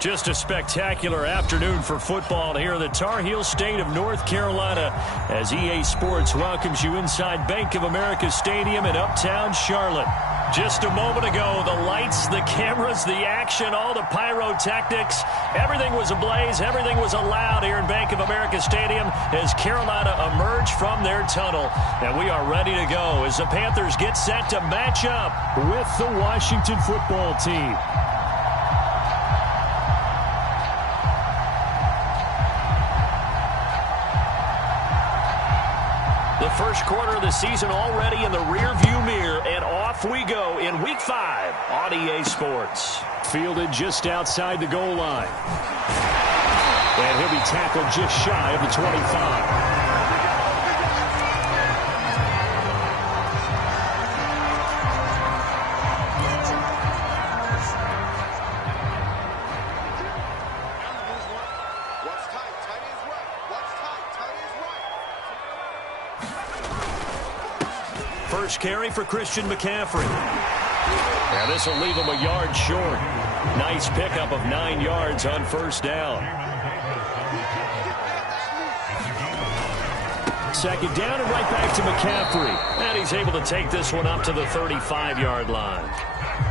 Just a spectacular afternoon for football here in the Tar Heel state of North Carolina as EA Sports welcomes you inside Bank of America Stadium in Uptown Charlotte. Just a moment ago, the lights, the cameras, the action, all the pyrotechnics, everything was ablaze, everything was allowed here in Bank of America Stadium as Carolina emerged from their tunnel. And we are ready to go as the Panthers get set to match up with the Washington football team. The first quarter of the season already in the rearview mirror, and off we go in Week 5 on EA Sports. Fielded just outside the goal line. And he'll be tackled just shy of the 25. First carry for Christian McCaffrey. Now this will leave him a yard short. Nice pickup of 9 yards on first down. Second down and right back to McCaffrey. And he's able to take this one up to the 35-yard line.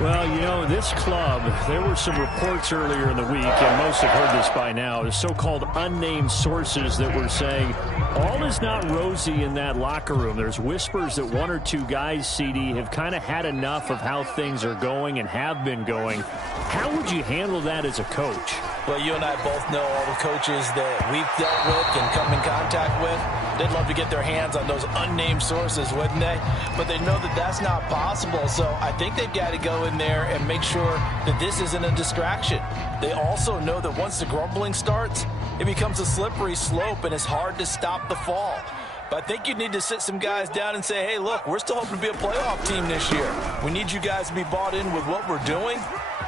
Well, you know, this club, there were some reports earlier in the week, and most have heard this by now, the so-called unnamed sources that were saying all is not rosy in that locker room. There's whispers that one or two guys, CD, have kind of had enough of how things are going and have been going. How would you handle that as a coach? Well, you and I both know all the coaches that we've dealt with and come in contact with. They'd love to get their hands on those unnamed sources, wouldn't they? But they know that that's not possible, so I think they've got to go in there and make sure that this isn't a distraction. They also know that once the grumbling starts, it becomes a slippery slope and it's hard to stop the fall. But I think you need to sit some guys down and say, hey, look, we're still hoping to be a playoff team this year. We need you guys to be bought in with what we're doing.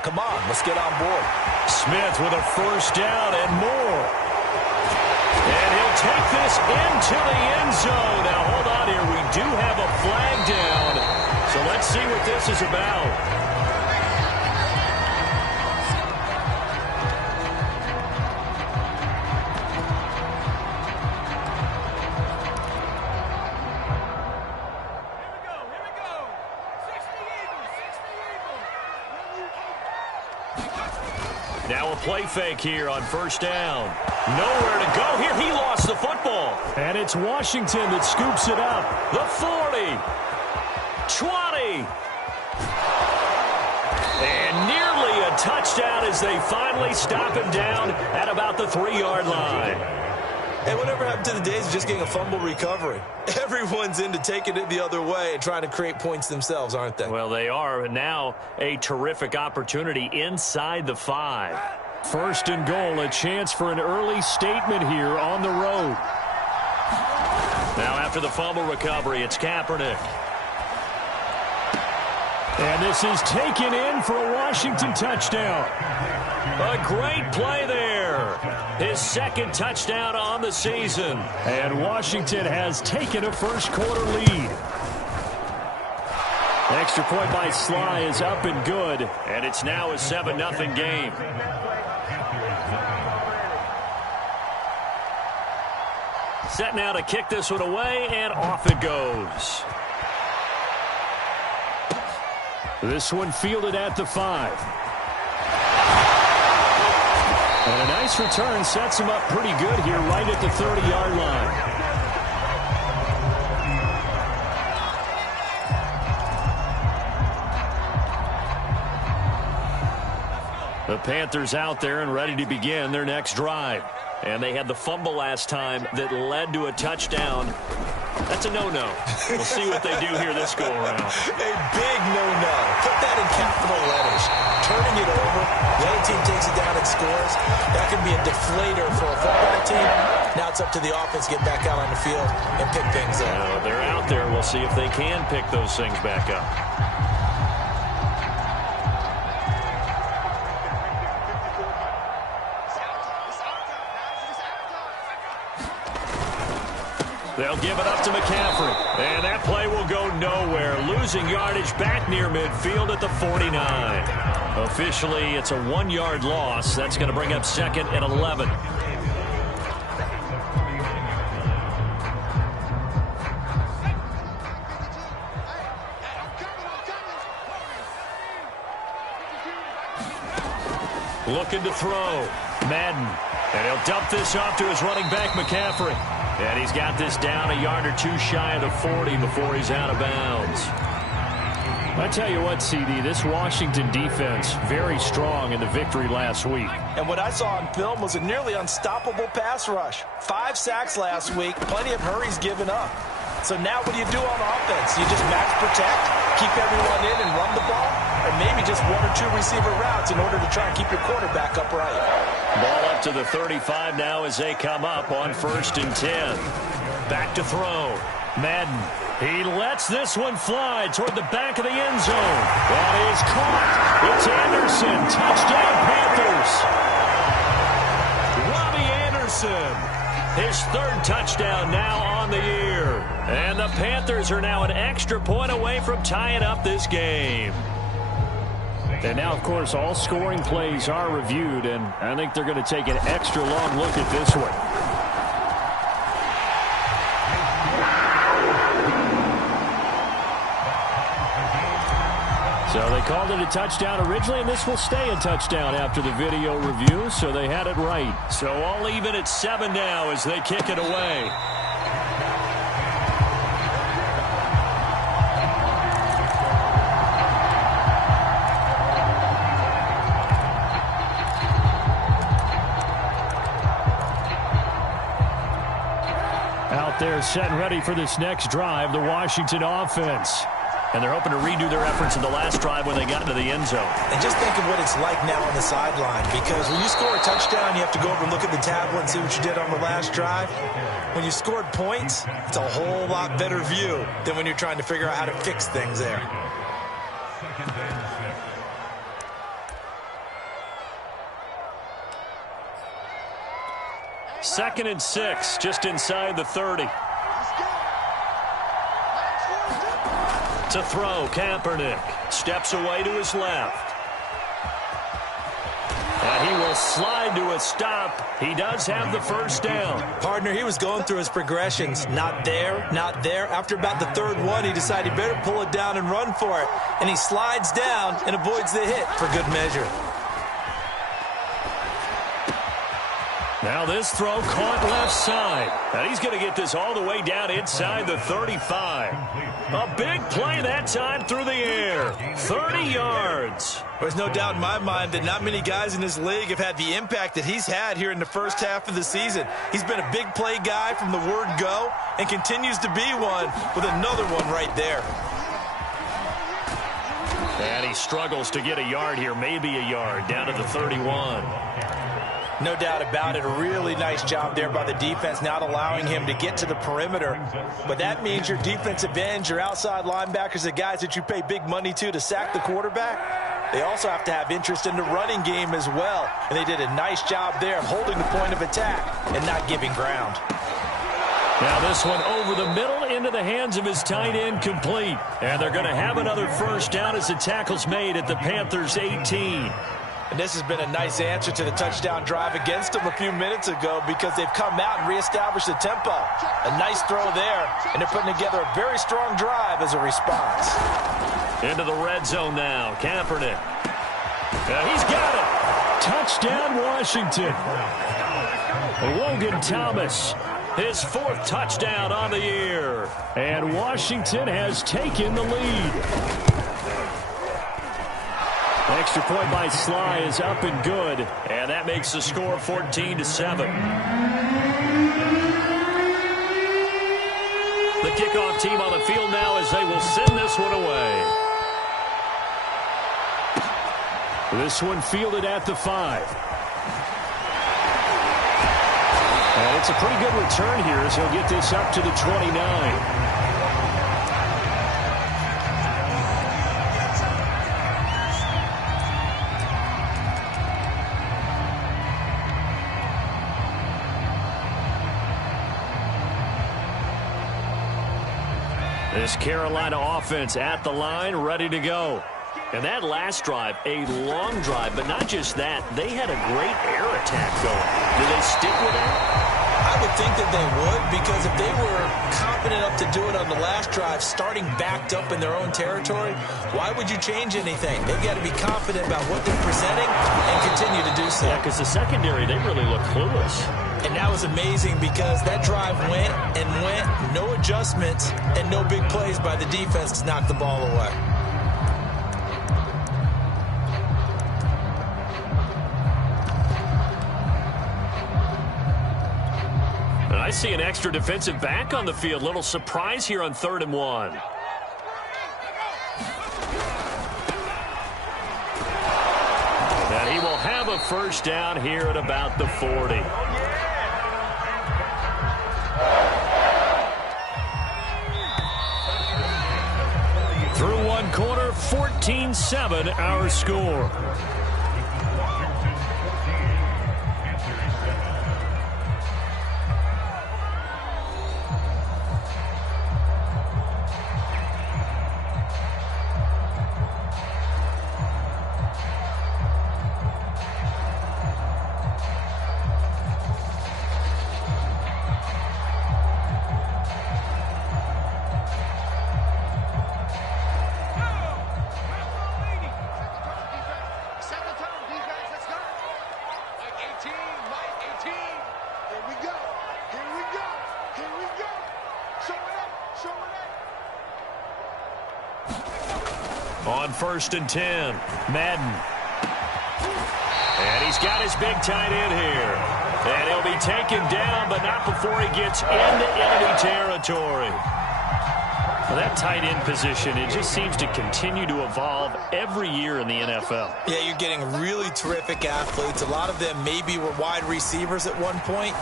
Come on, let's get on board. Smith with a first down and more. And he'll take this into the end zone. Now, hold on here. We do have a flag down. So let's see what this is about. Now a play fake here on first down. Nowhere to go here. He lost the football. And it's Washington that scoops it up. The 40. 20. And nearly a touchdown as they finally stop him down at about the 3-yard line. Hey, whatever happened to the days of just getting a fumble recovery? Everyone's into taking it the other way and trying to create points themselves, aren't they? Well, they are. And now a terrific opportunity inside the 5. First and goal, a chance for an early statement here on the road. Now after the fumble recovery, it's Kaepernick. And this is taken in for a Washington touchdown. A great play there. His second touchdown on the season. And Washington has taken a first quarter lead. Extra point by Sly is up and good. And it's now a 7-0 game. Set now to kick this one away, and off it goes. This one fielded at the 5. And a nice return sets him up pretty good here right at the 30-yard line. The Panthers out there and ready to begin their next drive. And they had the fumble last time that led to a touchdown. That's a no-no. We'll see what they do here this go-around. A big no-no. Put that in capital letters. Turning it over, the other team takes it down and scores. That can be a deflator for a football team. Now it's up to the offense to get back out on the field and pick things up. They're out there. We'll see if they can pick those things back up. They'll give it up to McCaffrey. And that play will go nowhere. Losing yardage back near midfield at the 49. Officially, it's a 1-yard loss. That's going to bring up 2nd and 11. Looking to throw. Madden. And he'll dump this off to his running back, McCaffrey. And he's got this down a yard or two shy of the 40 before he's out of bounds. I tell you what, CD, this Washington defense, very strong in the victory last week. And what I saw on film was a nearly unstoppable pass rush. 5 sacks last week, plenty of hurries given up. So now what do you do on offense? You just max protect, keep everyone in and run the ball, or maybe just 1 or 2 receiver routes in order to try and keep your quarterback upright. Ball up to the 35 now as they come up on 1st and 10. Back to throw. Madden. He lets this one fly toward the back of the end zone. That is caught. It's Anderson. Touchdown, Panthers. Robbie Anderson. His 3rd touchdown now on the year. And the Panthers are now an extra point away from tying up this game. And now, of course, all scoring plays are reviewed, and I think they're going to take an extra long look at this one. So they called it a touchdown originally, and this will stay a touchdown after the video review, so they had it right. So all even at 7 now as they kick it away. Out there set and ready for this next drive, the Washington offense. And they're hoping to redo their efforts in the last drive when they got into the end zone. And just think of what it's like now on the sideline, because when you score a touchdown, you have to go over and look at the tablet and see what you did on the last drive. When you scored points, it's a whole lot better view than when you're trying to figure out how to fix things there. Second and 6, just inside the 30. To throw, Kaepernick steps away to his left. And he will slide to a stop. He does have the first down. Partner, he was going through his progressions. Not there, not there. After about the 3rd one, he decided he better pull it down and run for it. And he slides down and avoids the hit for good measure. Now this throw caught left side. And he's going to get this all the way down inside the 35. A big play that time through the air. 30 yards. There's no doubt in my mind that not many guys in this league have had the impact that he's had here in the first half of the season. He's been a big play guy from the word go and continues to be one with another one right there. And he struggles to get a yard here, maybe a yard, down to the 31. No doubt about it. A really nice job there by the defense, not allowing him to get to the perimeter. But that means your defensive ends, your outside linebackers, the guys that you pay big money to sack the quarterback, they also have to have interest in the running game as well. And they did a nice job there of holding the point of attack and not giving ground. Now this one over the middle into the hands of his tight end, complete. And they're going to have another first down as the tackle's made at the Panthers' 18. And this has been a nice answer to the touchdown drive against them a few minutes ago, because they've come out and reestablished the tempo. A nice throw there, and they're putting together a very strong drive as a response. Into the red zone now, Kaepernick. He's got it. Touchdown, Washington. Logan Thomas, his 4th touchdown on the year. And Washington has taken the lead. Extra point by Sly is up and good, and that makes the score 14-7. The kickoff team on the field now as they will send this one away. This one fielded at the 5. And it's a pretty good return here as he'll get this up to the 29. This Carolina offense at the line, ready to go. And that last drive, a long drive, but not just that. They had a great air attack going. Do they stick with that? I would think that they would, because if they were confident enough to do it on the last drive, starting backed up in their own territory, why would you change anything? They've got to be confident about what they're presenting and continue to do so. Yeah, because the secondary, they really look clueless. And that was amazing because that drive went and went, no adjustments, and no big plays by the defense to knock the ball away. I see an extra defensive back on the field. Little surprise here on 3rd and 1. And he will have a first down here at about the 40. Through one quarter, 14-7 our score. On 1st and 10, Madden. And he's got his big tight end here. And he'll be taken down, but not before he gets into enemy territory. Well, that tight end position, it just seems to continue to evolve every year in the NFL. Yeah, you're getting really terrific athletes. A lot of them maybe were wide receivers at one point.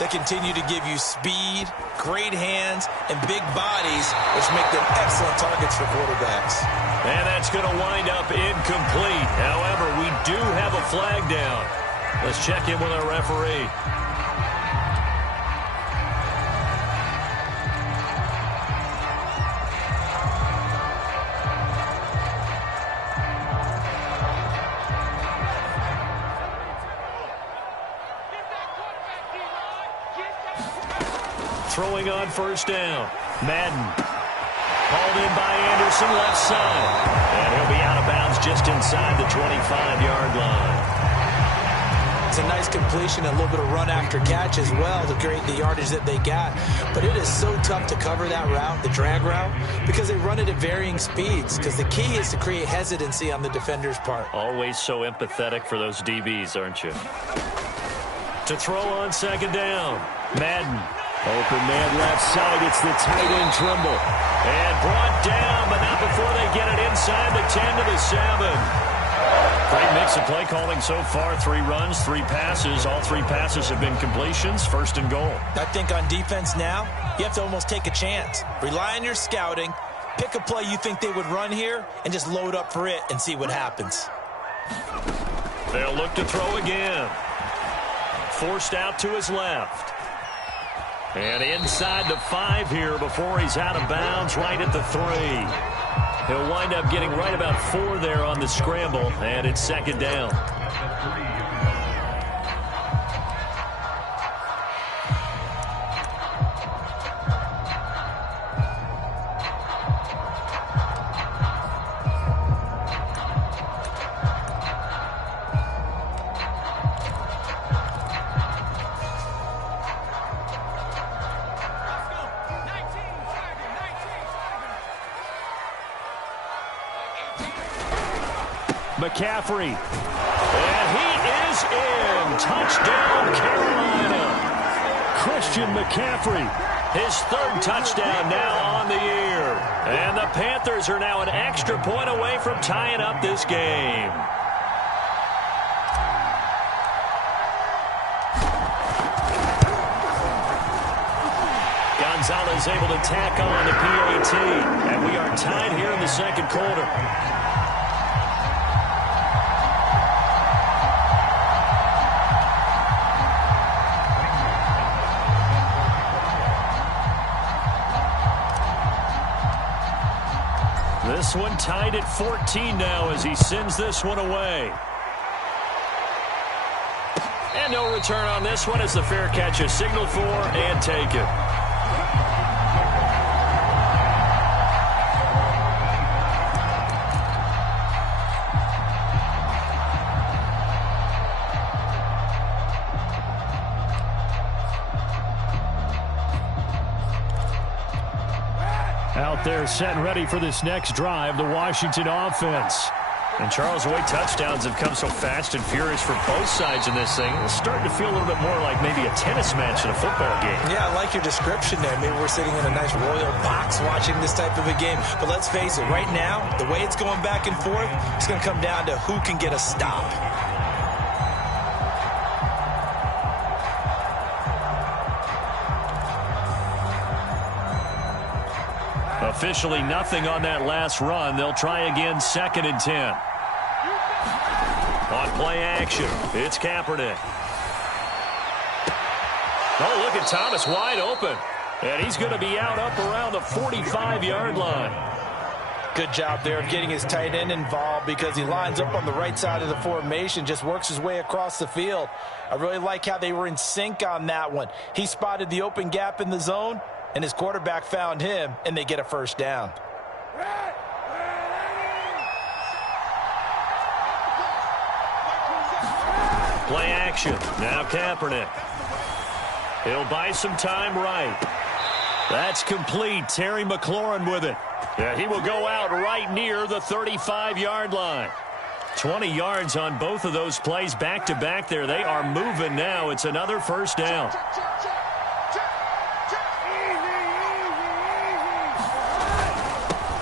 They continue to give you speed, great hands, and big bodies, which make them excellent targets for quarterbacks. And that's going to wind up incomplete. However, we do have a flag down. Let's check in with our referee. Throwing on 1st down. Madden. Hauled in by Anderson, left side. And he'll be out of bounds just inside the 25-yard line. It's a nice completion, a little bit of run after catch as well to create the yardage that they got. But it is so tough to cover that route, the drag route, because they run it at varying speeds. Because the key is to create hesitancy on the defender's part. Always so empathetic for those DBs, aren't you? To throw on 2nd down. Madden. Open man left side. It's the tight end Trimble. And brought down, but not before they get it inside the 10 to the 7. Great mix of play calling so far. 3 runs, 3 passes. All 3 passes have been completions. 1st and goal. I think on defense now, you have to almost take a chance. Rely on your scouting. Pick a play you think they would run here and just load up for it and see what happens. They'll look to throw again. Forced out to his left. And inside the 5 here before he's out of bounds, right at the 3. He'll wind up getting right about 4 there on the scramble, and it's 2nd down. McCaffrey. And he is in. Touchdown, Carolina. Christian McCaffrey. His 3rd touchdown now on the year. And the Panthers are now an extra point away from tying up this game. Gonzalez able to tack on the PAT. And we are tied here in the 2nd quarter. This one tied at 14 now as he sends this one away. And no return on this one as the fair catch is signaled for and taken. Out there set and ready for this next drive, the Washington offense. And Charles, the way touchdowns have come so fast and furious for both sides in this thing, it's starting to feel a little bit more like maybe a tennis match in a football game. Yeah, I like your description there. Maybe we're sitting in a nice royal box watching this type of a game. But let's face it, right now, the way it's going back and forth, it's going to come down to who can get a stop. Officially nothing on that last run. They'll try again, 2nd and 10. On play action, it's Kaepernick. Oh, look at Thomas wide open. And he's going to be out up around the 45-yard line. Good job there of getting his tight end involved because he lines up on the right side of the formation, just works his way across the field. I really like how they were in sync on that one. He spotted the open gap in the zone, and his quarterback found him, and they get a first down. Play action. Now Kaepernick. He'll buy some time right. That's complete. Terry McLaurin with it. Yeah, he will go out right near the 35-yard line. 20 yards on both of those plays back-to-back there. They are moving now. It's another first down.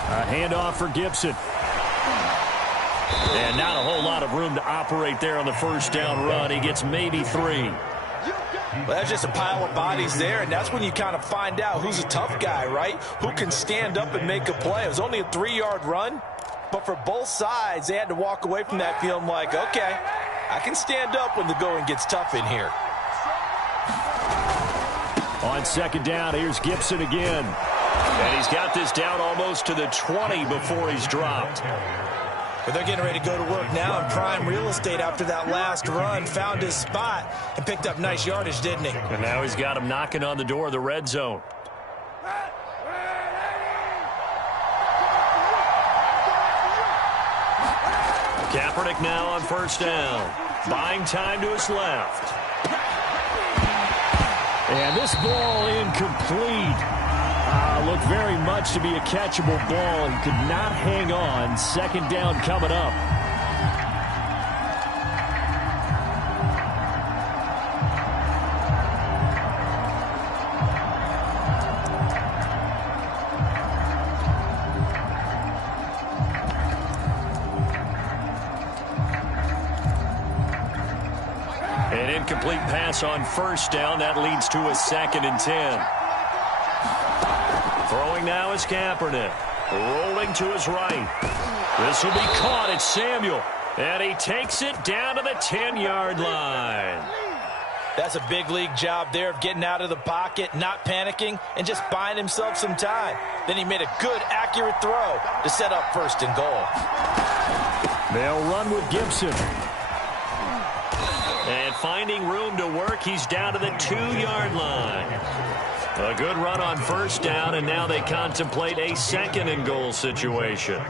A handoff for Gibson. And not a whole lot of room to operate there on the first down run. He gets maybe 3. Well, that's just a pile of bodies there, and that's when you kind of find out who's a tough guy, right? Who can stand up and make a play. It was only a 3-yard run, but for both sides, they had to walk away from that feeling like, okay, I can stand up when the going gets tough in here. On 2nd down, here's Gibson again. And he's got this down almost to the 20 before he's dropped. But they're getting ready to go to work now in prime real estate after that last run. Found his spot and picked up nice yardage, didn't he? And now he's got him knocking on the door of the red zone. Kaepernick now on first down. Buying time to his left. And this ball incomplete. Looked very much to be a catchable ball. He could not hang on. 2nd down coming up. An incomplete pass on first down. That leads to a 2nd and 10. Throwing now is Kaepernick. Rolling to his right. This will be caught. It's Samuel. And he takes it down to the 10-yard line. That's a big league job there of getting out of the pocket, not panicking, and just buying himself some time. Then he made a good, accurate throw to set up 1st and goal. They'll run with Gibson. And finding room to work, he's down to the 2-yard line. A good run on first down, and now they contemplate a 2nd and goal situation.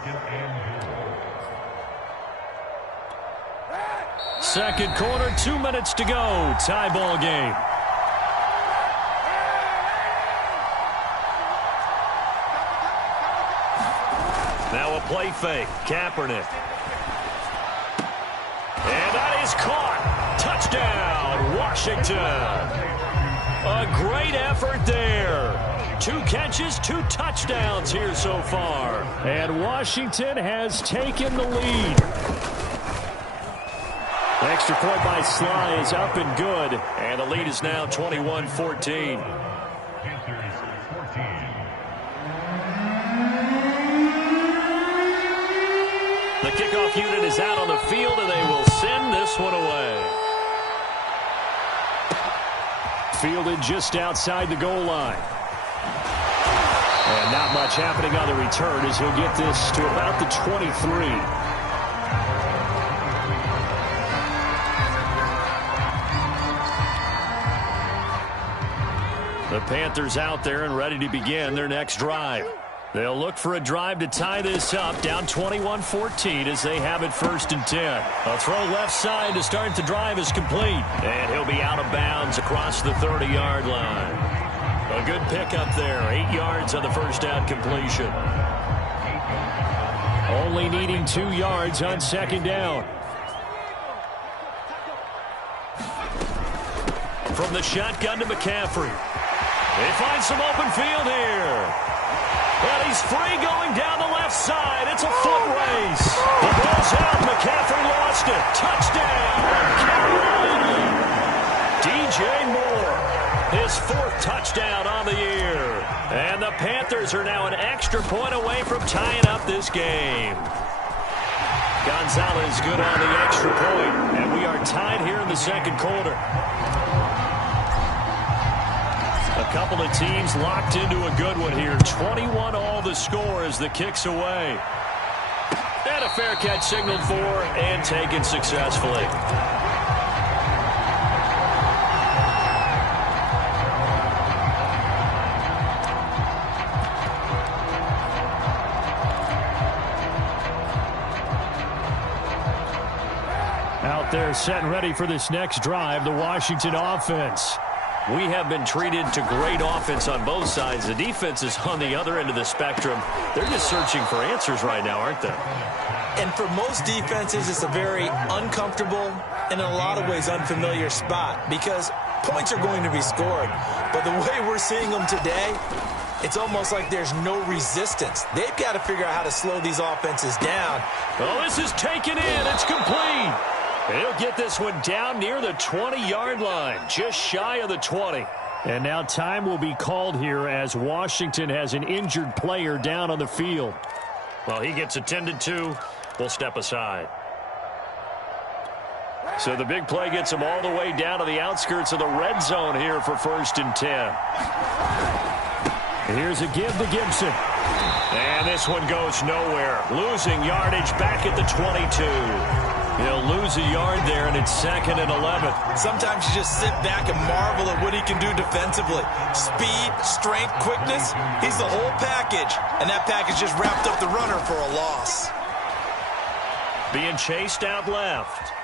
Second quarter, 2 minutes to go. Tie ball game. Now a play fake. Kaepernick. And that is caught. Touchdown, Washington. A great effort there. 2 catches, 2 touchdowns here so far. And Washington has taken the lead. Extra point by Sly is up and good. And the lead is now 21-14. The kickoff unit is out on the field, and they will send this one away. Fielded just outside the goal line. And not much happening on the return as he'll get this to about the 23. The Panthers out there and ready to begin their next drive. They'll look for a drive to tie this up, down 21-14 as they have it 1st and 10. A throw left side to start the drive is complete. And he'll be out of bounds across the 30-yard line. A good pickup there, 8 yards on the first down completion. Only needing 2 yards on 2nd down. From the shotgun to McCaffrey. They find some open field here. But he's free going down the left side. It's a foot race. The ball's out. McCaffrey lost it. Touchdown, Carolina. DJ Moore, his 4th touchdown on the year. And the Panthers are now an extra point away from tying up this game. Gonzalez good on the extra point. And we are tied here in the 2nd quarter. A couple of teams locked into a good one here. 21 all the score as the kick's away. And a fair catch signaled for and taken successfully. Out there set and ready for this next drive, the Washington offense. We have been treated to great offense on both sides. The defense is on the other end of the spectrum. They're just searching for answers right now, aren't they? And for most defenses, it's a very uncomfortable and in a lot of ways unfamiliar spot because points are going to be scored. But the way we're seeing them today, it's almost like there's no resistance. They've got to figure out how to slow these offenses down. Oh, this is taken in. It's complete. He'll get this one down near the 20-yard line, just shy of the 20. And now time will be called here as Washington has an injured player down on the field. Well, he gets attended to. We'll step aside. So the big play gets him all the way down to the outskirts of the red zone here for 1st and 10. Here's a give to Gibson. And this one goes nowhere. Losing yardage back at the 22. He'll lose a yard there, and it's 2nd and 11. Sometimes you just sit back and marvel at what he can do defensively. Speed, strength, quickness, he's the whole package. And that package just wrapped up the runner for a loss. Being chased out left.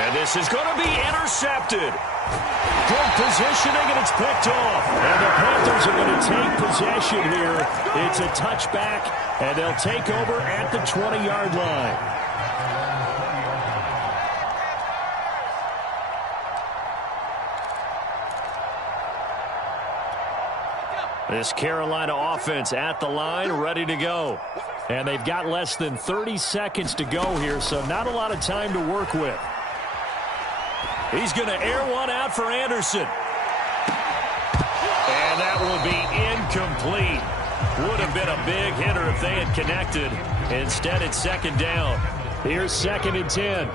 And this is going to be intercepted. Good positioning, and it's picked off. And the Panthers are going to take possession here. It's a touchback, and they'll take over at the 20-yard line. This Carolina offense at the line, ready to go. And they've got less than 30 seconds to go here, so not a lot of time to work with. He's going to air one out for Anderson. And that will be incomplete. Would have been a big hitter if they had connected. Instead, it's 2nd down. Here's 2nd and 10.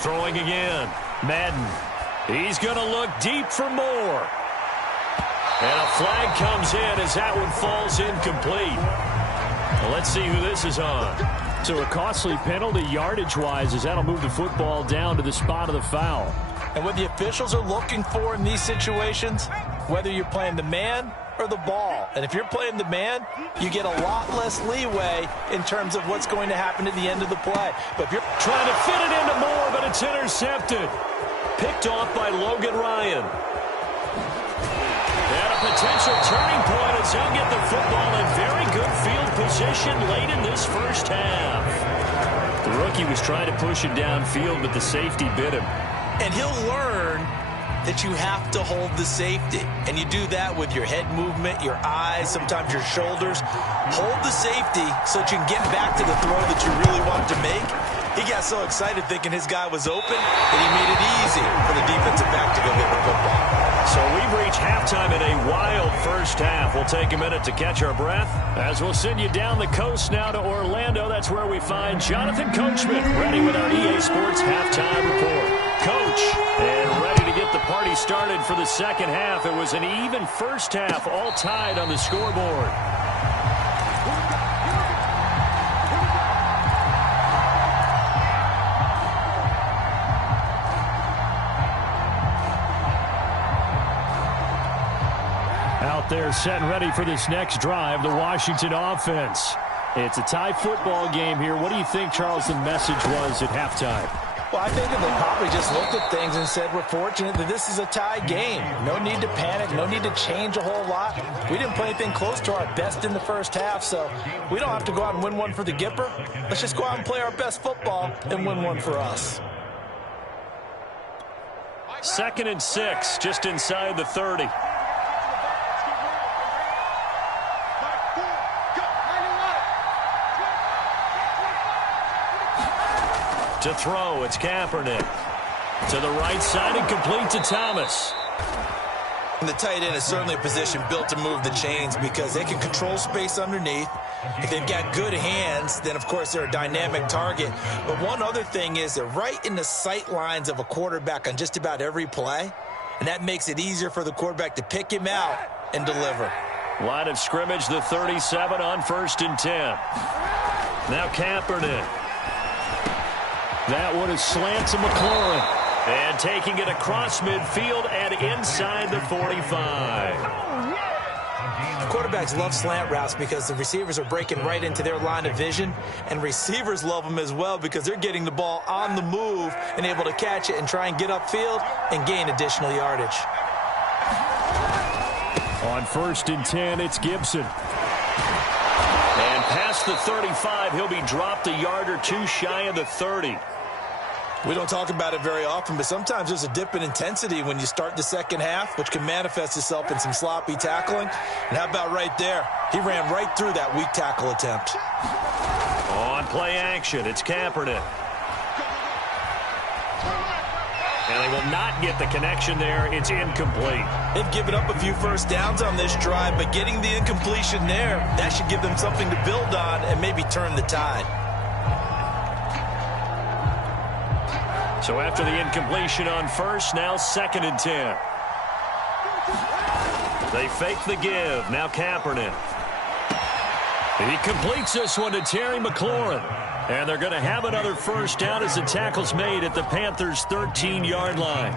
Throwing again. Madden. He's going to look deep for more. And a flag comes in as that one falls incomplete. Well, let's see who this is on. So a costly penalty yardage-wise as that'll move the football down to the spot of the foul. And what the officials are looking for in these situations, whether you're playing the man or the ball. And if you're playing the man, you get a lot less leeway in terms of what's going to happen at the end of the play. But if you're trying to fit it into Moore, but it's intercepted. Picked off by Logan Ryan. And a potential turning point as he'll get the football in very good field position late in this first half. The rookie was trying to push it downfield, but the safety bit him. And he'll learn that you have to hold the safety. And you do that with your head movement, your eyes, sometimes your shoulders. Hold the safety so that you can get back to the throw that you really want to make. He got so excited thinking his guy was open that he made it easy for the defensive back to go get the football. So we've reached halftime in a wild first half. We'll take a minute to catch our breath as we'll send you down the coast now to Orlando. That's where we find Jonathan Coachman ready with our EA Sports halftime report. Coach, and ready to get the party started for the second half. It was an even first half, all tied on the scoreboard. Out there set and ready for this next drive, the Washington offense. It's a tie football game here. What do you think, Charles, the message was at halftime? Well, I think that they probably just looked at things and said, we're fortunate that this is a tie game. No need to panic, no need to change a whole lot. We didn't play anything close to our best in the first half, so we don't have to go out and win one for the Gipper. Let's just go out and play our best football and win one for us. 2nd and 6, just inside the 30. To throw, it's Kaepernick. To the right side and complete to Thomas. And the tight end is certainly a position built to move the chains because they can control space underneath. If they've got good hands, then of course they're a dynamic target. But one other thing is they're right in the sight lines of a quarterback on just about every play. And that makes it easier for the quarterback to pick him out and deliver. Line of scrimmage, the 37 on 1st and 10. Now Kaepernick. That one is slant to McLaurin. And taking it across midfield and inside the 45. Quarterbacks love slant routes because the receivers are breaking right into their line of vision. And receivers love them as well because they're getting the ball on the move and able to catch it and try and get upfield and gain additional yardage. On 1st and 10, it's Gibson. And past the 35, he'll be dropped a yard or two shy of the 30. We don't talk about it very often, but sometimes there's a dip in intensity when you start the second half, which can manifest itself in some sloppy tackling. And how about right there? He ran right through that weak tackle attempt. On play action, it's Kaepernick. And they will not get the connection there. It's incomplete. They've given up a few first downs on this drive, but getting the incompletion there, that should give them something to build on and maybe turn the tide. So after the incompletion on 1st, now 2nd and 10. They fake the give. Now Kaepernick. He completes this one to Terry McLaurin. And they're going to have another first down as the tackle's made at the Panthers' 13-yard line.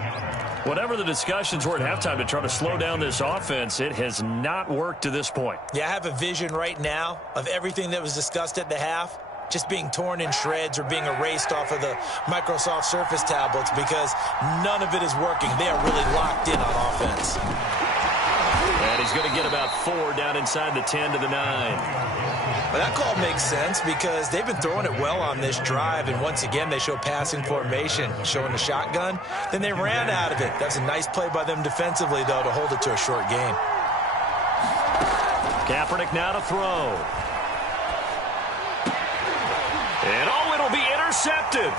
Whatever the discussions were at halftime to try to slow down this offense, it has not worked to this point. Yeah, I have a vision right now of everything that was discussed at the half just being torn in shreds or being erased off of the Microsoft Surface tablets because none of it is working. They are really locked in on offense. And he's going to get about 4 down inside the 10 to the 9. Well, that call makes sense because they've been throwing it well on this drive, and once again they show passing formation, showing the shotgun. Then they ran out of it. That's a nice play by them defensively, though, to hold it to a short game. Kaepernick now to throw. And oh, it'll be intercepted.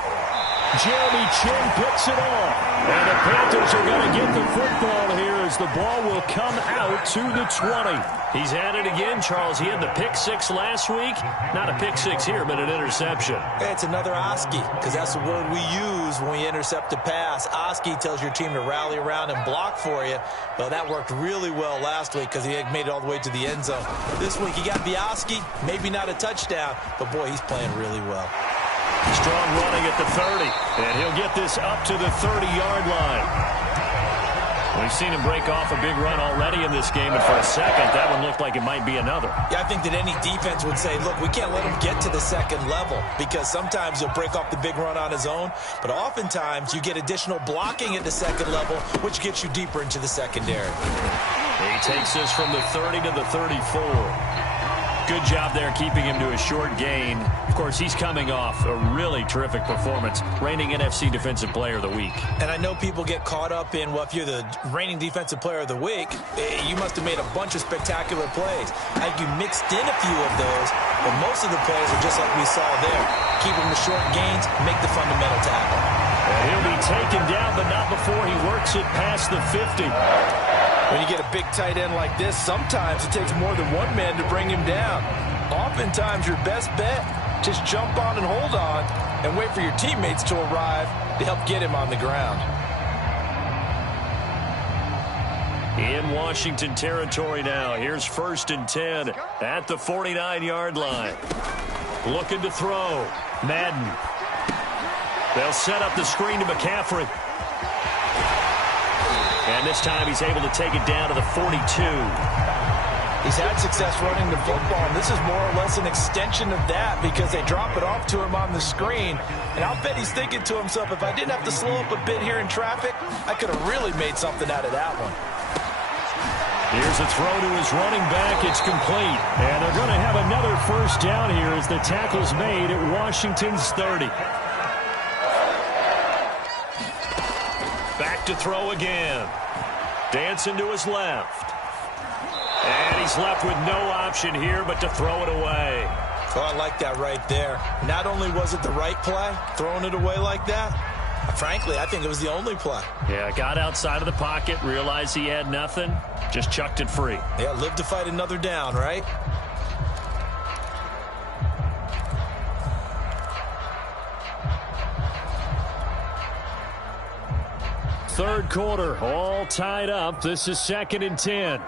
Jeremy Chinn picks it off. And the Panthers are going to get the football here as the ball will come out to the 20. He's at it again, Charles. He had the pick 6 last week. Not a pick 6 here, but an interception. Hey, it's another Oski, because that's the word we use when we intercept a pass. Oski tells your team to rally around and block for you. Well, that worked really well last week because he had made it all the way to the end zone. This week he got the Oski, maybe not a touchdown, but boy, he's playing really well. Strong running at the 30, and he'll get this up to the 30-yard line. We've seen him break off a big run already in this game, and for a second, that one looked like it might be another. Yeah, I think that any defense would say, look, we can't let him get to the second level because sometimes he'll break off the big run on his own, but oftentimes you get additional blocking at the second level, which gets you deeper into the secondary. He takes this from the 30 to the 34. Good job there keeping him to a short gain. Of course, he's coming off a really terrific performance, reigning NFC Defensive Player of the Week. And I know people get caught up in, well, if you're the reigning Defensive Player of the Week, you must have made a bunch of spectacular plays. I think you mixed in a few of those, but most of the plays are just like we saw there. Keep them to short gains, make the fundamental tackle. And he'll be taken down, but not before he works it past the 50. When you get a big tight end like this, sometimes it takes more than one man to bring him down. Oftentimes, your best bet, just jump on and hold on and wait for your teammates to arrive to help get him on the ground. In Washington territory now. Here's 1st and 10 at the 49-yard line. Looking to throw. Madden. They'll set up the screen to McCaffrey. And this time he's able to take it down to the 42. He's had success running the football, and this is more or less an extension of that because they drop it off to him on the screen. And I'll bet he's thinking to himself, if I didn't have to slow up a bit here in traffic, I could have really made something out of that one. Here's a throw to his running back. It's complete. And they're going to have another 1st down here as the tackle's made at Washington's 30. Back to throw again. Dancing to his left. And he's left with no option here but to throw it away. Oh, I like that right there. Not only was it the right play, throwing it away like that, frankly, I think it was the only play. Yeah, got outside of the pocket, realized he had nothing, just chucked it free. Yeah, live to fight another down, right? Third quarter, all tied up. This is 2nd and 10.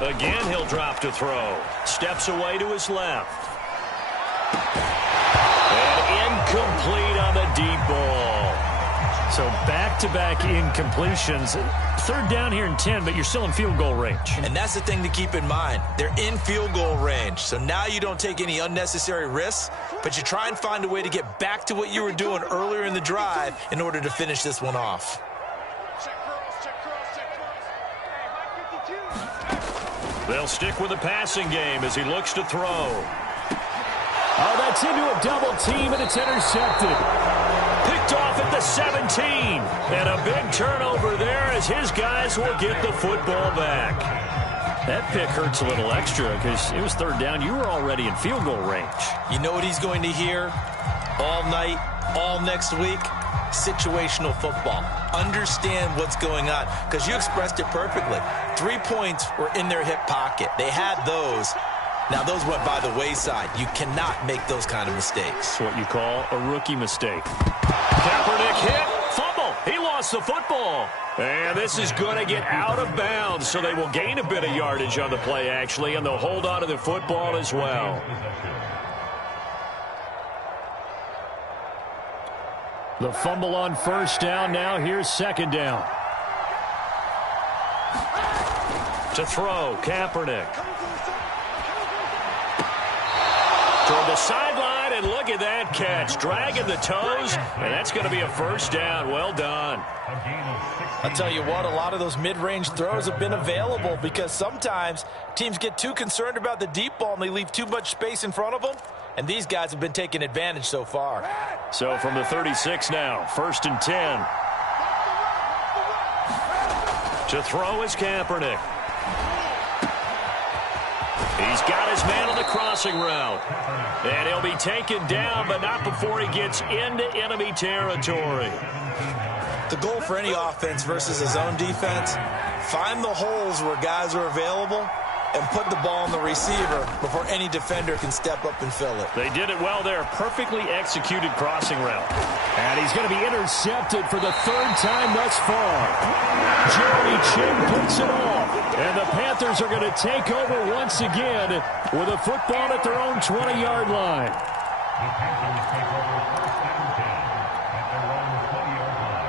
Again, he'll drop to throw. Steps away to his left. And incomplete on the deep ball. So back-to-back incompletions. 3rd down here and 10, but you're still in field goal range. And that's the thing to keep in mind. They're in field goal range. So now you don't take any unnecessary risks, but you try and find a way to get back to what you were doing earlier in the drive in order to finish this one off. They'll stick with the passing game as he looks to throw. Oh, that's into a double team, and it's intercepted. Picked off at the 17. And a big turnover there as his guys will get the football back. That pick hurts a little extra because it was 3rd down. You were already in field goal range. You know what he's going to hear all night, all next week? Situational football. Understand what's going on, because you expressed it perfectly. 3 points were in their hip pocket. They had those. Now, those went by the wayside. You cannot make those kind of mistakes. It's what you call a rookie mistake. Kaepernick hit. Fumble. He lost the football. And this is going to get out of bounds, so they will gain a bit of yardage on the play, actually, and they'll hold on to the football as well. The fumble on 1st down. Now here's 2nd down. To throw, Kaepernick. Toward the sideline, and look at that catch. Dragging the toes, and that's going to be a 1st down. Well done. I'll tell you what, a lot of those mid-range throws have been available because sometimes teams get too concerned about the deep ball and they leave too much space in front of them. And these guys have been taking advantage so far. So from the 36 now, 1st and 10. To throw is Kaepernick. He's got his man on the crossing route. And he'll be taken down, but not before he gets into enemy territory. The goal for any offense versus his own defense, find the holes where guys are available and put the ball on the receiver before any defender can step up and fill it. They did it well there. Perfectly executed crossing route. And he's going to be intercepted for the 3rd time thus far. Jeremy Chinn picks it off. And the Panthers are going to take over once again with a football at their own 20-yard line. The Panthers take over 1st and 10 at their own 20-yard line.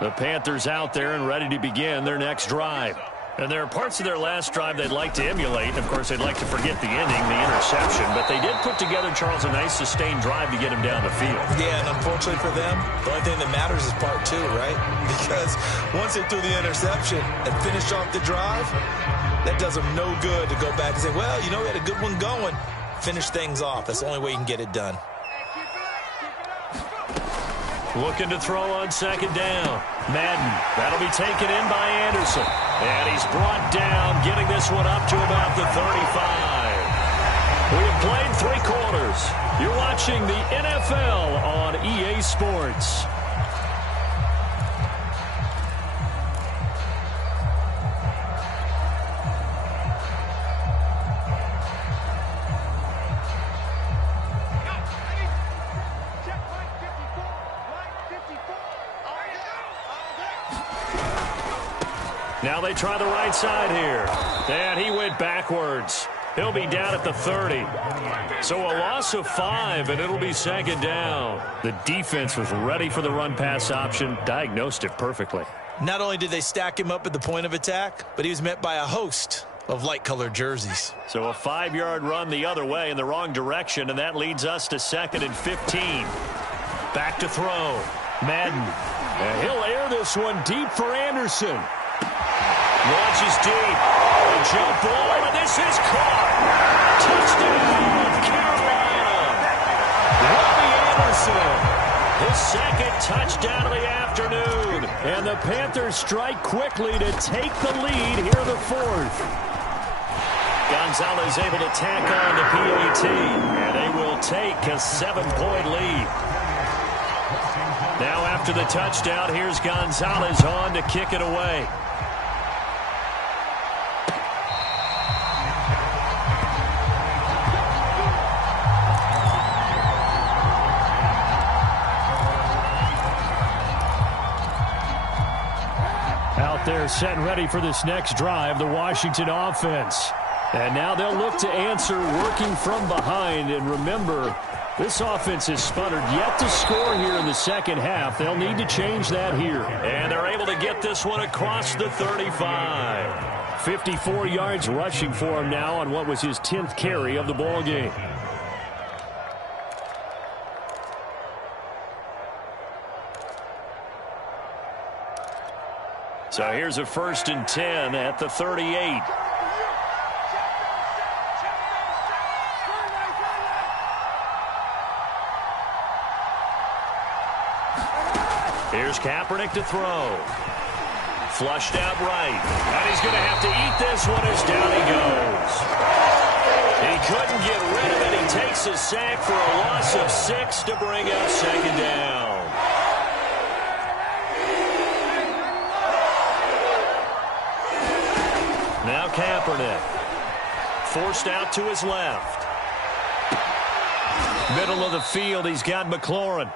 The Panthers out there and ready to begin their next drive. And there are parts of their last drive they'd like to emulate. And, of course, they'd like to forget the ending, the interception. But they did put together, Charles, a nice sustained drive to get him down the field. Yeah, and unfortunately for them, the only thing that matters is part 2, right? Because once they threw the interception and finished off the drive, that does them no good to go back and say, well, you know, we had a good one going. Finish things off. That's the only way you can get it done. Looking to throw on second down. Madden. That'll be taken in by Anderson. And he's brought down, getting this one up to about the 35. We have played 3 quarters. You're watching the NFL on EA Sports. Now they try the right side here. And he went backwards. He'll be down at the 30. So a loss of 5, and it'll be second down. The defense was ready for the run-pass option, diagnosed it perfectly. Not only did they stack him up at the point of attack, but he was met by a host of light-colored jerseys. So a 5-yard run the other way in the wrong direction, and that leads us to 2nd and 15. Back to throw. Madden. And he'll air this one deep for Anderson. Launches deep. A jump ball, and this is caught. Touchdown, Carolina. Robbie Anderson. His 2nd touchdown of the afternoon. And the Panthers strike quickly to take the lead here in the 4th. Gonzalez able to tack on the PAT. And they will take a 7-point lead. Now after the touchdown, here's Gonzalez on to kick it away. They're set and ready for this next drive, the Washington offense. And now they'll look to answer working from behind. And remember, this offense has sputtered yet to score here in the second half. They'll need to change that here. And they're able to get this one across the 35. 54 yards rushing for him now on what was his 10th carry of the ball game. So here's a 1st and 10 at the 38. Here's Kaepernick to throw. Flushed out right. And he's going to have to eat this one as down he goes. He couldn't get rid of it. He takes a sack for a loss of 6 to bring up second down. Now Kaepernick. Forced out to his left. Middle of the field, he's got McLaurin.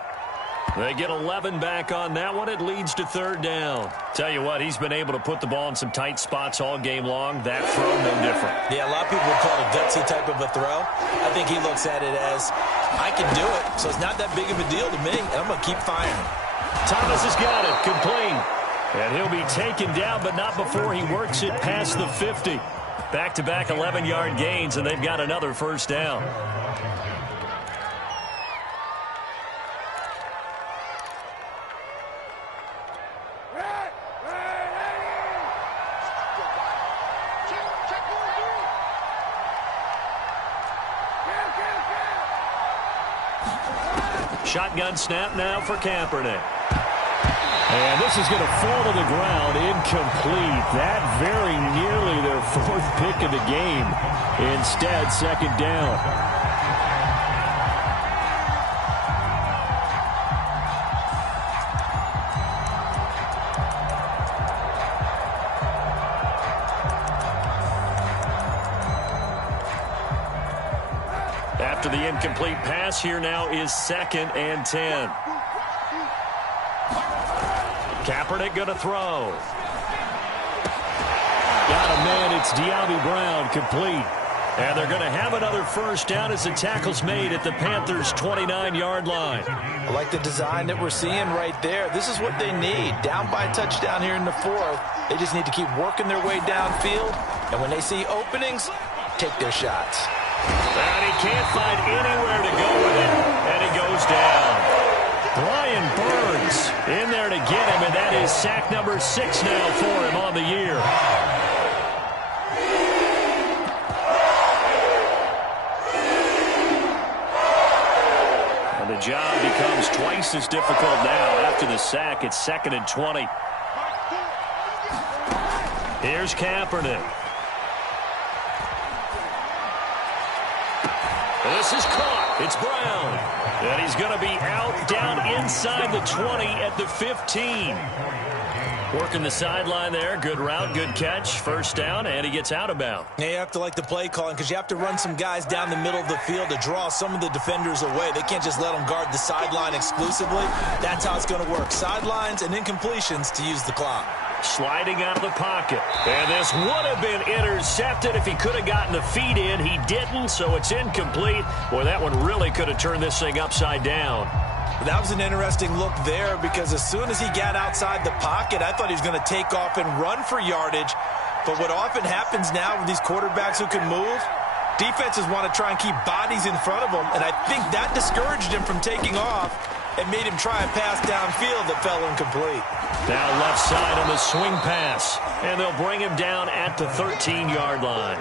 They get 11 back on that one. It leads to 3rd down. Tell you what, he's been able to put the ball in some tight spots all game long. That throw, no different. Yeah, a lot of people would call it a gutsy type of a throw. I think he looks at it as, I can do it, so it's not that big of a deal to me, and I'm going to keep firing. Thomas has got it, complete. And he'll be taken down, but not before he works it past the 50. Back-to-back 11-yard gains, and they've got another 1st down. Shotgun snap now for Kaepernick. And this is going to fall to the ground, incomplete. That very nearly their 4th pick of the game. Instead, 2nd down. After the incomplete pass, here now is 2nd and 10. Kaepernick going to throw. Got a man, it's De'Ami Brown, complete. And they're going to have another 1st down as the tackle's made at the Panthers' 29-yard line. I like the design that we're seeing right there. This is what they need. Down by a touchdown here in the 4th. They just need to keep working their way downfield. And when they see openings, take their shots. And he can't find anywhere to go with it. And he goes down. Brian Burns in there to get him, and that is sack number 6 now for him on the year. And the job becomes twice as difficult now. After the sack, it's 2nd and 20. Here's Kaepernick. This is caught. It's Brown. And he's going to be out down inside the 20 at the 15. Working the sideline there. Good route, good catch. First down, and he gets out of bounds. Yeah, you have to like the play calling because you have to run some guys down the middle of the field to draw some of the defenders away. They can't just let them guard the sideline exclusively. That's how it's going to work. Sidelines and incompletions to use the clock. Sliding out of the pocket. And this would have been intercepted if he could have gotten the feet in. He didn't, so it's incomplete. Boy, that one really could have turned this thing upside down. That was an interesting look there because as soon as he got outside the pocket, I thought he was going to take off and run for yardage. But what often happens now with these quarterbacks who can move, defenses want to try and keep bodies in front of them, and I think that discouraged him from taking off and made him try and pass downfield that fell incomplete. Now left side on the swing pass, and they'll bring him down at the 13-yard line.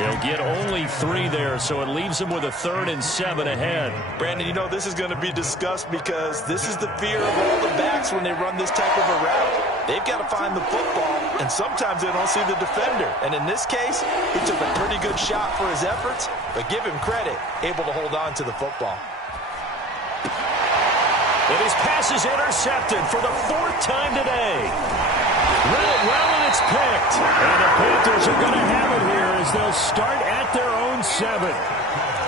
They'll get only 3 there, so it leaves them with a 3rd and 7 ahead. Brandon, you know this is going to be discussed because this is the fear of all the backs when they run this type of a route. They've got to find the football, and sometimes they don't see the defender. And in this case, he took a pretty good shot for his efforts, but give him credit, able to hold on to the football. And his pass is intercepted for the 4th time today. Well, and it's picked. And the Panthers are going to have it here as they'll start at their own 7.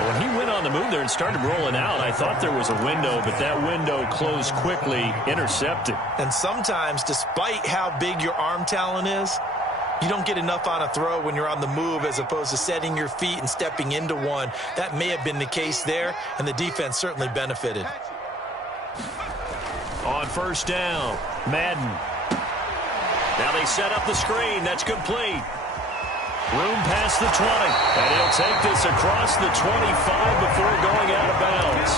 When he went on the move there and started rolling out, I thought there was a window, but that window closed quickly, intercepted. And sometimes, despite how big your arm talent is, you don't get enough on a throw when you're on the move as opposed to setting your feet and stepping into one. That may have been the case there, and the defense certainly benefited. On first down, Madden. Now they set up the screen. That's complete. Room past the 20. And he'll take this across the 25 before going out of bounds.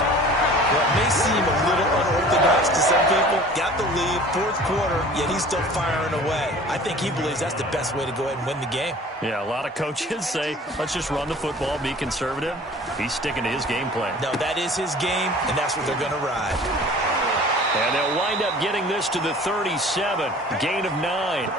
Well, it may seem a little unorthodox to some people. Got the lead, 4th quarter, yet he's still firing away. I think he believes that's the best way to go ahead and win the game. Yeah, a lot of coaches say, let's just run the football, be conservative. He's sticking to his game plan. No, that is his game, and that's what they're going to ride. And they'll wind up getting this to the 37. Gain of 9.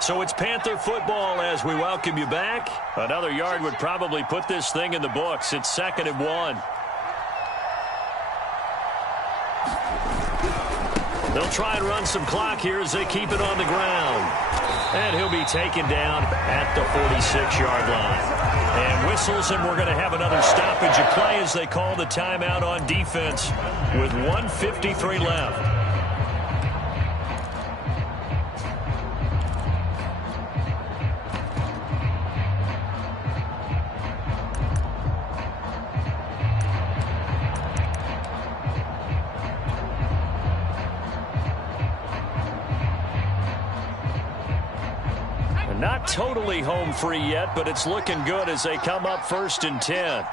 So it's Panther football as we welcome you back. Another yard would probably put this thing in the books. It's 2nd and 1. They'll try and run some clock here as they keep it on the ground. And he'll be taken down at the 46-yard line. And whistles, and we're going to have another stoppage of play as they call the timeout on defense with 1:53 left. Not totally home free yet, but it's looking good as they come up 1st and 10.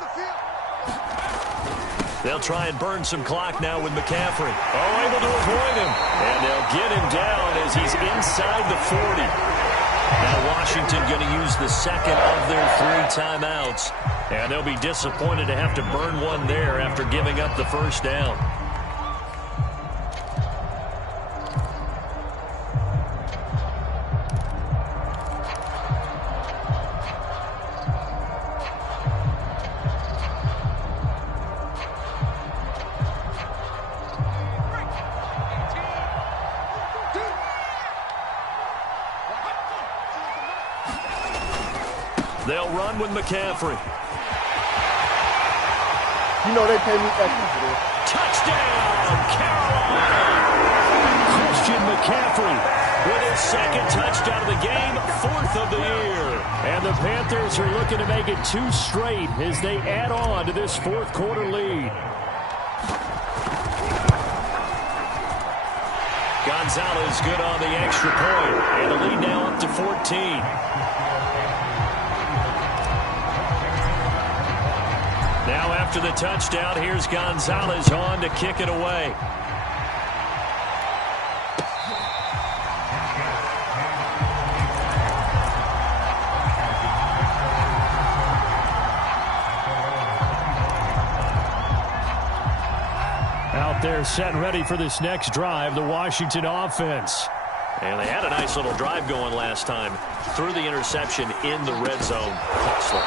They'll try and burn some clock now with McCaffrey. Oh, able to avoid him. And they'll get him down as he's inside the 40. Now Washington going to use the 2nd of their 3 timeouts. And they'll be disappointed to have to burn one there after giving up the first down. They'll run with McCaffrey. You know they pay me extra for this. Touchdown, Carolina! Christian McCaffrey with his 2nd touchdown of the game, 4th of the year. And the Panthers are looking to make it 2 straight as they add on to this 4th quarter lead. Gonzalez good on the extra point, and the lead now up to 14. Now after the touchdown, here's Gonzalez on to kick it away. they're set and ready for this next drive, the Washington offense. And they had a nice little drive going last time. Threw the interception in the red zone. Costly.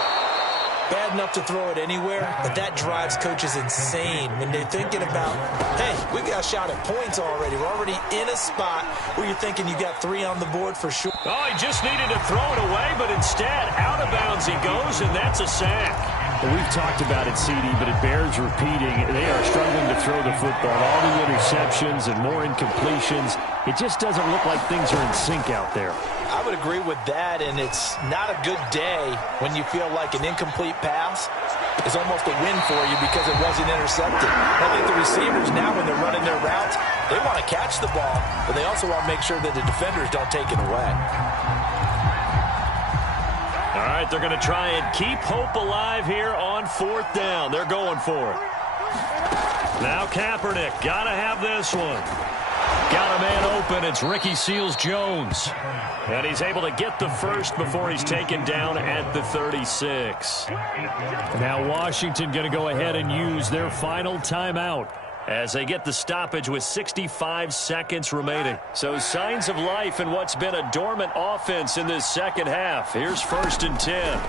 Bad enough to throw it anywhere, but that drives coaches insane when they're thinking about, hey, we got a shot at points already. We're already in a spot where you're thinking you got 3 on the board for sure. Oh, he just needed to throw it away, but instead, out of bounds he goes, and that's a sack. Well, we've talked about it, CD, but it bears repeating. They are struggling to throw the football. All the interceptions and more incompletions. It just doesn't look like things are in sync out there. I would agree with that, and it's not a good day when you feel like an incomplete pass is almost a win for you because it wasn't intercepted. I think the receivers now, when they're running their routes, they want to catch the ball, but they also want to make sure that the defenders don't take it away. All right, they're going to try and keep hope alive here on 4th down. They're going for it. Now Kaepernick, got to have this one. Got a man open. It's Ricky Seals-Jones. And he's able to get the first before he's taken down at the 36. Now Washington going to go ahead and use their final timeout as they get the stoppage with 65 seconds remaining. So signs of life in what's been a dormant offense in this second half. Here's 1st and 10.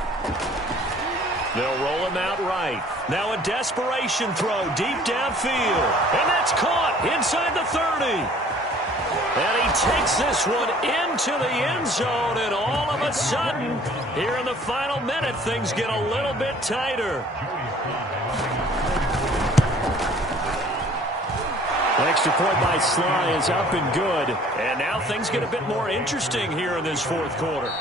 They'll roll him out right. Now a desperation throw deep downfield. And that's caught inside the 30. And he takes this one into the end zone, and all of a sudden, here in the final minute, things get a little bit tighter. Extra point by Sly is up and good. And now things get a bit more interesting here in this 4th quarter.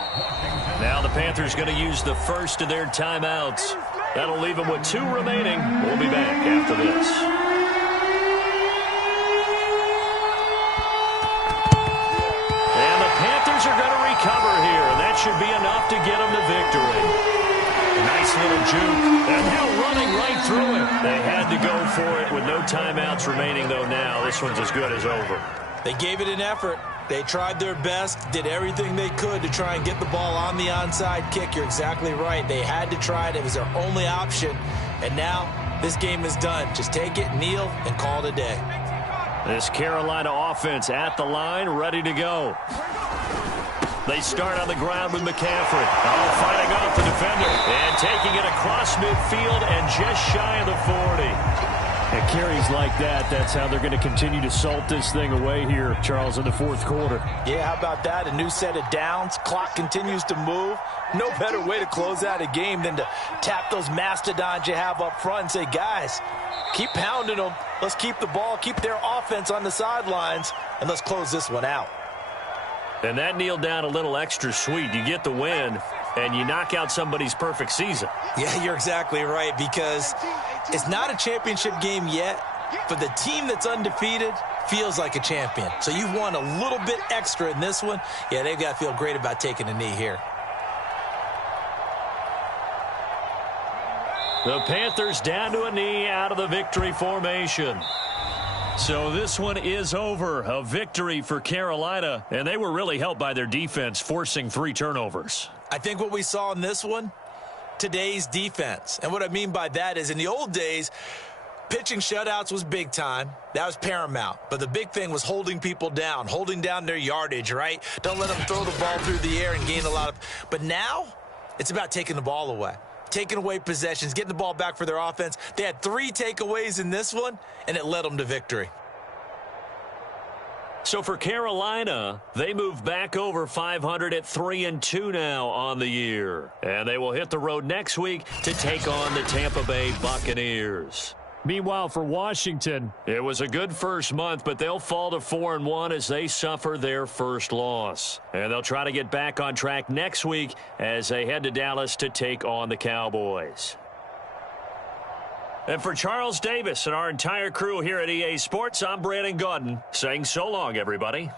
Now the Panthers going to use the first of their timeouts. That'll leave them with 2 remaining. We'll be back after this. And the Panthers are going to recover here, and that should be enough to get them the victory. Nice little juke. And now running right through it. They had to go for it with no timeouts remaining, though now. This one's as good as over. They gave it an effort. They tried their best, did everything they could to try and get the ball on the onside kick. You're exactly right. They had to try it. It was their only option. And now this game is done. Just take it, kneel, and call it a day. This Carolina offense at the line, ready to go. They start on the ground with McCaffrey. Oh, fighting off the defender. And taking it across midfield and just shy of the 40. And carries like that, that's how they're going to continue to salt this thing away here, Charles, in the 4th quarter. Yeah, how about that? A new set of downs. Clock continues to move. No better way to close out a game than to tap those mastodons you have up front and say, guys, keep pounding them. Let's keep the ball, keep their offense on the sidelines, and let's close this one out. And that kneeled down a little extra sweet. You get the win, and you knock out somebody's perfect season. Yeah, you're exactly right, because it's not a championship game yet, but the team that's undefeated feels like a champion. So you won a little bit extra in this one. Yeah, they've got to feel great about taking a knee here. The Panthers down to a knee out of the victory formation. So this one is over. A victory for Carolina, and they were really helped by their defense, forcing 3 turnovers. I think what we saw in this one, today's defense. And what I mean by that is in the old days, pitching shutouts was big time. That was paramount. But the big thing was holding people down, holding down their yardage, right? Don't let them throw the ball through the air and gain a lot of. But now it's about taking the ball away. Taking away possessions, getting the ball back for their offense. They had 3 takeaways in this one, and it led them to victory. So for Carolina, they move back over 500 at 3-2 now on the year. And they will hit the road next week to take on the Tampa Bay Buccaneers. Meanwhile, for Washington, it was a good first month, but they'll fall to 4-1 as they suffer their first loss. And they'll try to get back on track next week as they head to Dallas to take on the Cowboys. And for Charles Davis and our entire crew here at EA Sports, I'm Brandon Gaudin saying so long, everybody.